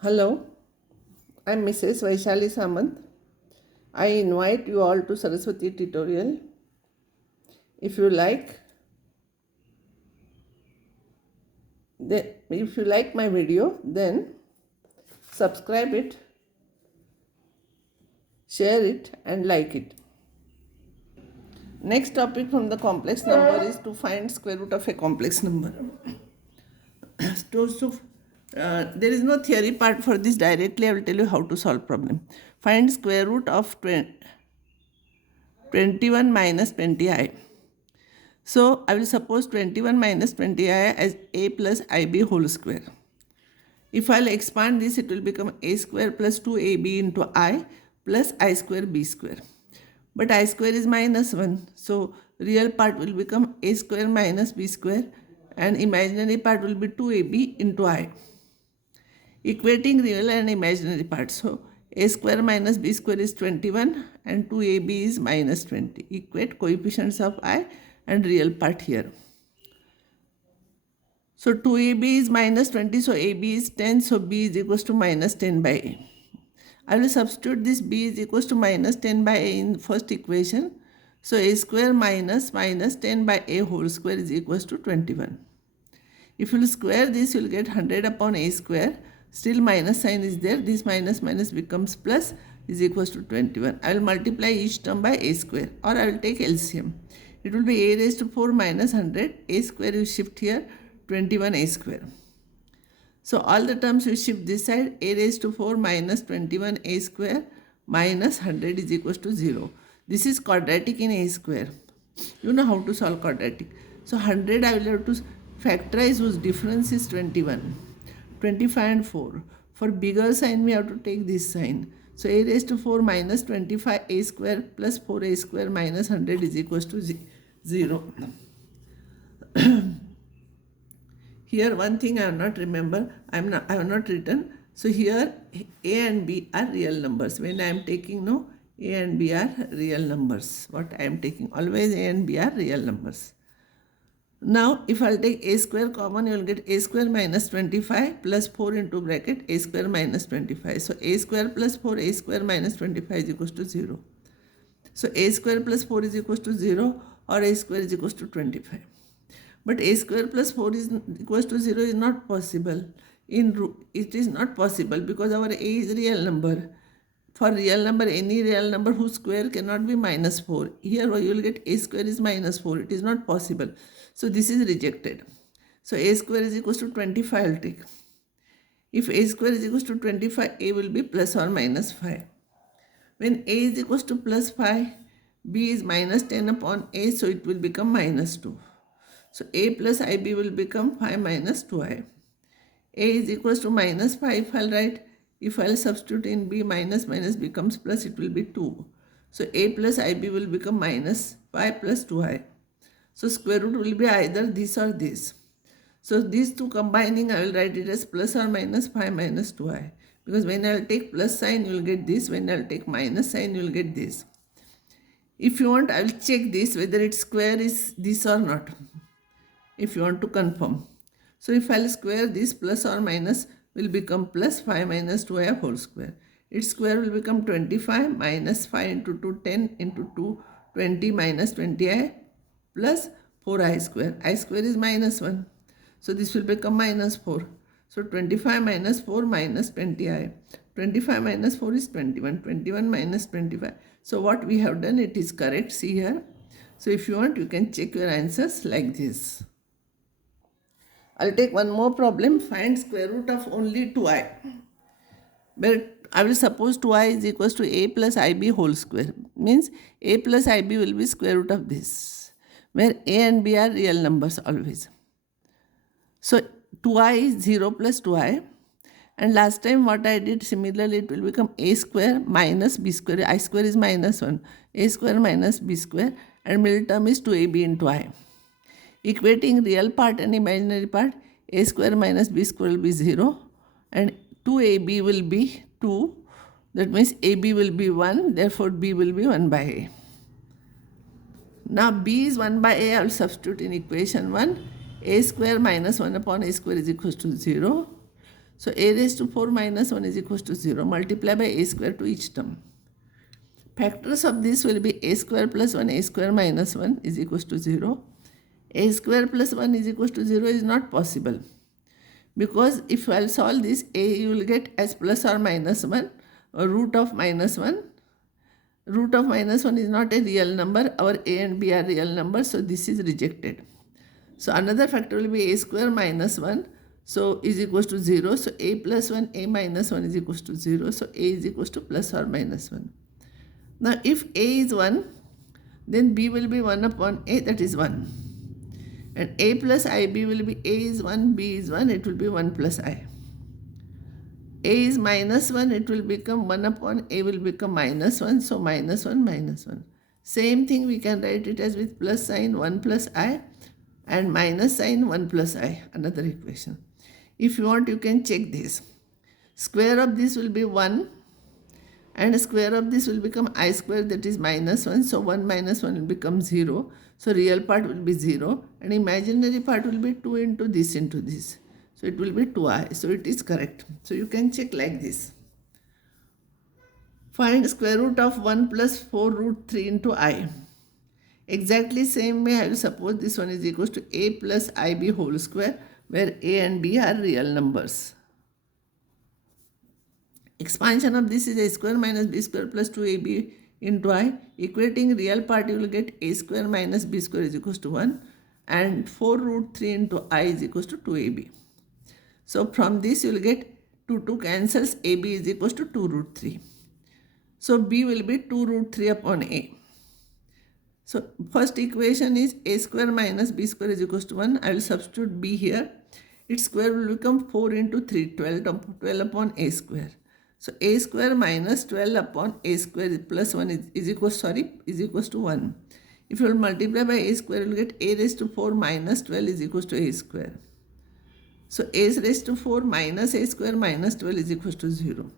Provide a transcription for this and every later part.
Hello, I'm Mrs. Vaishali Samant. I invite you all to Saraswati tutorial. If you like, if you like my video, then subscribe it, share it, and like it. Next topic from the complex number is to find square root of a complex number. There is no theory part for this. Directly, I will tell you how to solve problem. Find square root of 21 minus 20i. So I will suppose 21 minus 20i as a plus ib whole square. If I'll expand this, it will become a square plus 2ab into I plus I square b square. But I square is minus 1. So real part will become a square minus b square and imaginary part will be 2ab into I. Equating real and imaginary parts. So a square minus b square is 21 and 2ab is minus 20. Equate coefficients of I and real part here. So 2ab is minus 20, so ab is 10, so b is equals to minus 10 by a. I will substitute this b is equals to minus 10 by a in first equation. So a square minus 10 by a whole square is equals to 21. If you will square this, you will get 100 upon a square. Still minus sign is there. This minus becomes plus is equals to 21. I will multiply each term by a square, or I will take LCM. It will be a raised to 4 minus 100. A square you shift here, 21a square. So all the terms you shift this side. A raised to 4 minus 21a square minus 100 is equals to 0. This is quadratic in a square. You know how to solve quadratic. So 100 I will have to factorize whose difference is 21. 25 and 4. For bigger sign we have to take this sign. So a raised to 4 minus 25a square plus 4a square minus 100 is equals to 0. Here one thing I have not remember, I have not written. So here a and b are real numbers. When I am taking no, a and b are real numbers. What I am taking, always a and b are real numbers. Now if I will take a square common, you will get a square minus 25 plus 4 into bracket a square minus 25. So a square plus 4 a square minus 25 is equals to 0. So a square plus 4 is equals to 0 or a square is equals to 25. But a square plus 4 is equals to 0 is not possible. It is not possible because our a is real number. For real number, any real number whose square cannot be minus 4. Here you will get a square is minus 4. It is not possible. So this is rejected. So a square is equals to 25 I will take. If a square is equals to 25, a will be plus or minus 5. When a is equals to plus 5, b is minus 10 upon a, so it will become minus 2. So a plus ib will become 5 minus 2i. A is equals to minus 5 if I'll write. If I'll substitute in b, minus becomes plus, it will be 2. So a plus ib will become minus 5 plus 2i. So square root will be either this or this. So these two combining, I will write it as plus or minus 5 minus 2i. Because when I will take plus sign, you will get this. When I will take minus sign, you will get this. If you want, I will check this whether its square is this or not. If you want to confirm. So if I'll square this, plus or minus will become plus 5 minus 2i whole square. Its square will become 25 minus 5 into 2, 10 into 2, 20 minus 20i plus 4i square. I square is minus 1. So this will become minus 4. So 25 minus 4 minus 20i. 25 minus 4 is 21. 21 minus 25. So what we have done, it is correct. See here. So if you want, you can check your answers like this. I'll take one more problem. Find square root of only 2i. But I will suppose 2i is equals to a plus ib whole square. Means a plus ib will be square root of this. Where a and b are real numbers always. So 2i is 0 plus 2i. And last time what I did, similarly it will become a square minus b square. I square is minus 1. A square minus b square. And middle term is 2ab into i. Equating real part and imaginary part, a square minus b square will be 0 and 2ab will be 2. That means ab will be 1, therefore b will be 1 by a. Now b is 1 by a, I will substitute in equation 1. A square minus 1 upon a square is equal to 0. So a raised to 4 minus 1 is equals to 0. Multiply by a square to each term. Factors of this will be a square plus 1, a square minus 1 is equals to 0. A square plus 1 is equals to 0 is not possible. Because if I'll solve this, a you will get as plus or minus 1 or root of minus 1. Root of minus 1 is not a real number. Our a and b are real numbers, so this is rejected. So another factor will be a square minus 1. So is equals to 0. So a plus 1, a minus 1 is equals to 0. So a is equals to plus or minus 1. Now if a is 1, then b will be 1 upon a, that is 1. And a plus ib will be a is 1, b is 1, it will be 1 plus I. A is minus 1, it will become 1 upon a will become minus 1, so minus 1, minus 1. Same thing we can write it as with plus sign 1 plus I and minus sign 1 plus I, another equation. If you want, you can check this. Square of this will be 1 and square of this will become I square, that is minus 1. So 1 minus 1 will become 0. So real part will be 0 and imaginary part will be 2 into this into this. So it will be 2i. So it is correct. So you can check like this. Find square root of 1 plus 4 root 3 into I. Exactly same way I will suppose this one is equals to a plus ib whole square, where a and b are real numbers. Expansion of this is a square minus b square plus 2ab into I. Equating real part, you will get a square minus b square is equals to 1 and 4 root 3 into I is equals to 2ab. So from this you will get 2 cancels, ab is equals to 2 root 3. So b will be 2 root 3 upon a. So first equation is a square minus b square is equals to 1. I will substitute b here. Its square will become 4 into 3, 12 upon a square. So a square minus 12 upon a square plus 1 is equals to 1. If you will multiply by a square, you will get a raised to 4 minus 12 is equals to a square. So a raised to 4 minus a square minus 12 is equals to 0.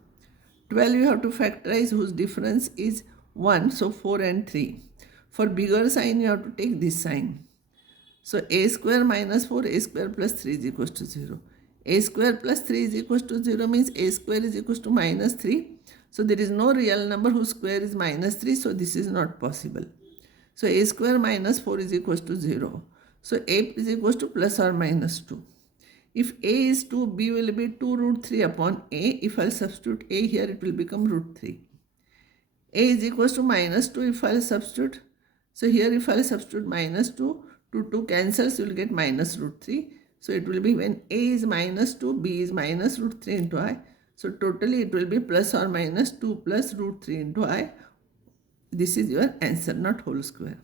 12 you have to factorize, whose difference is 1, so 4 and 3. For bigger sign you have to take this sign. So a square minus 4, a square plus 3 is equals to 0. A square plus 3 is equals to 0 means a square is equals to minus 3. So there is no real number whose square is minus 3, so this is not possible. So a square minus 4 is equals to 0. So a is equals to plus or minus 2. If a is 2, b will be 2 root 3 upon a. If I substitute a here, it will become root 3. A is equals to minus 2 if I substitute. So here if I substitute minus 2, 2 cancels, you will get minus root 3. So it will be when a is minus 2, b is minus root 3 into I. So totally it will be plus or minus 2 plus root 3 into I. This is your answer, not whole square.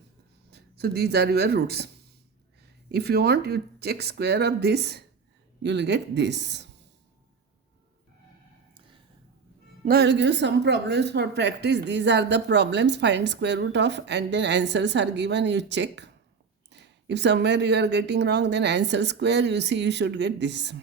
So these are your roots. If you want, you check square of this, you will get this. Now I will give you some problems for practice. These are the problems. Find square root of and then answers are given. You check. If somewhere you are getting wrong, then answer square. You see you should get this.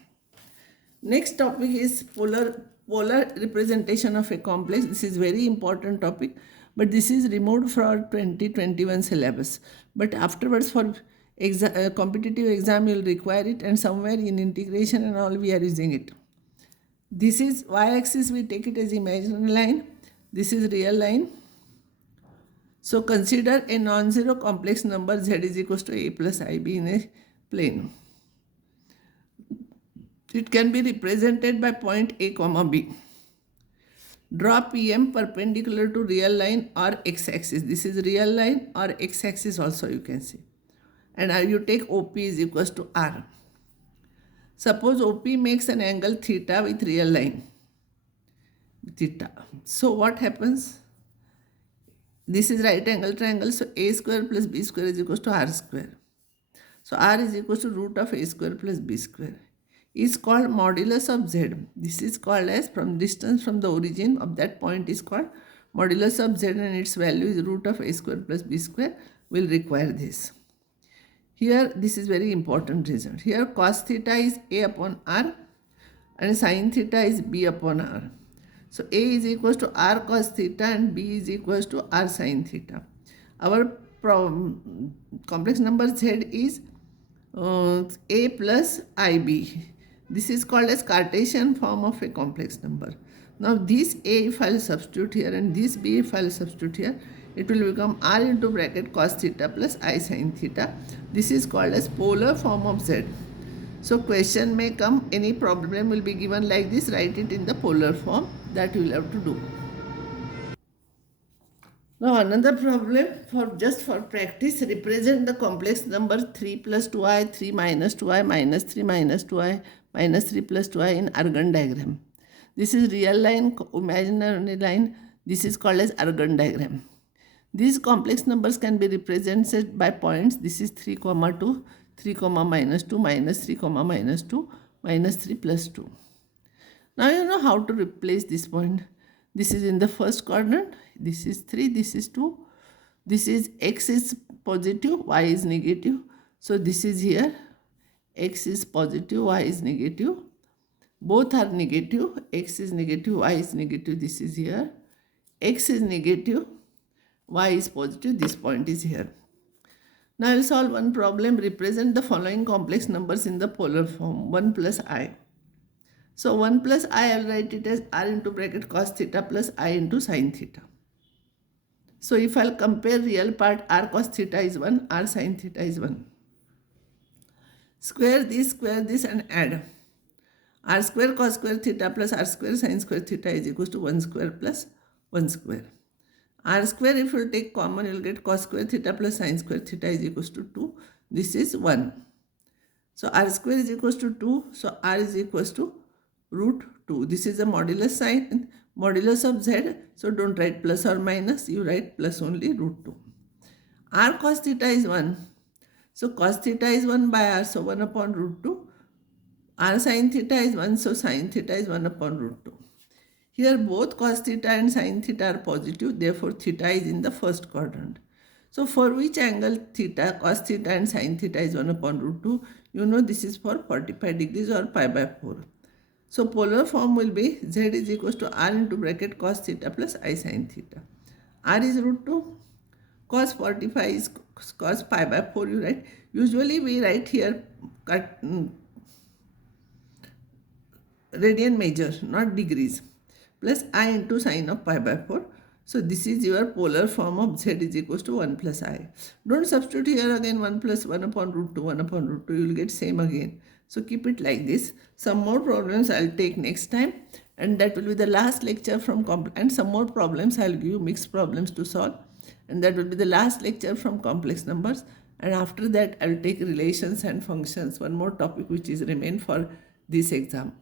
Next topic is polar representation of a complex. This is very important topic. But this is removed from 2021 syllabus. But afterwards for competitive exam you will require it, and somewhere in integration and all we are using it. This is y-axis, we take it as imaginary line. This is real line. So consider a non-zero complex number z is equals to a plus ib in a plane. It can be represented by point a comma b. Draw PM perpendicular to real line or x-axis. This is real line or x-axis also you can see. And you take OP is equals to R. Suppose OP makes an angle theta with real line. Theta. So what happens? This is right angle triangle. So a square plus b square is equals to r square. So r is equals to root of a square plus b square. Is called modulus of z. This is called as, from distance from the origin of that point is called modulus of z, and its value is root of a square plus b square. Will require this. Here this is very important result. Here cos theta is a upon r and sin theta is b upon r. So a is equals to r cos theta and b is equals to r sin theta. Our complex number z is a plus ib. This is called as Cartesian form of a complex number. Now this A if I'll substitute here and this B if I'll substitute here, it will become R into bracket cos theta plus I sin theta. This is called as polar form of Z. So question may come, any problem will be given like this, write it in the polar form, that you will have to do. Now another problem, for practice, represent the complex number 3 plus 2i, 3 minus 2i, minus 3 minus 2i, minus 3 plus 2i in Argand diagram. This is real line, imaginary line. This is called as Argand diagram. These complex numbers can be represented by points. This is 3 comma 2, 3 comma minus 2, minus 3 comma minus 2, minus 3 plus 2. Now you know how to replace this point. This is in the first quadrant. This is 3, this is 2. This is x is positive, y is negative. So this is here. X is positive, y is negative. Both are negative. X is negative, y is negative. This is here. X is negative, y is positive. This point is here. Now I will solve one problem. Represent the following complex numbers in the polar form. 1 plus I. So 1 plus I will write it as R into bracket cos theta plus I into sin theta. So if I'll compare real part, R cos theta is 1, R sin theta is 1. Square this and add. R square cos square theta plus R square sin square theta is equals to 1 square plus 1 square. R square, if you take common, you will get cos square theta plus sin square theta is equals to 2. This is 1. So R square is equals to 2. So R is equals to root 2. This is a modulus sign, modulus of Z. So don't write plus or minus, you write plus only, root 2. R cos theta is 1. So cos theta is 1 by R, so 1 upon root 2. R sin theta is 1, so sin theta is 1 upon root 2. Here both cos theta and sin theta are positive, therefore theta is in the first quadrant. So for which angle theta, cos theta and sin theta is 1 upon root 2, you know this is for 45 degrees or pi by 4. So polar form will be Z is equals to R into bracket cos theta plus I sin theta. R is root 2, cos 45 is cos pi by 4 you write. Usually we write here radian major, not degrees, plus I into sin of pi by 4. So this is your polar form of Z is equals to 1 plus I. Don't substitute here again 1 plus 1 upon root 2, 1 upon root 2. You will get same again. So keep it like this. Some more problems I will take next time. And that will be the last lecture from and some more problems I will give you, mixed problems to solve. And that will be the last lecture from complex numbers. And after that I will take relations and functions. One more topic which is remain for this exam.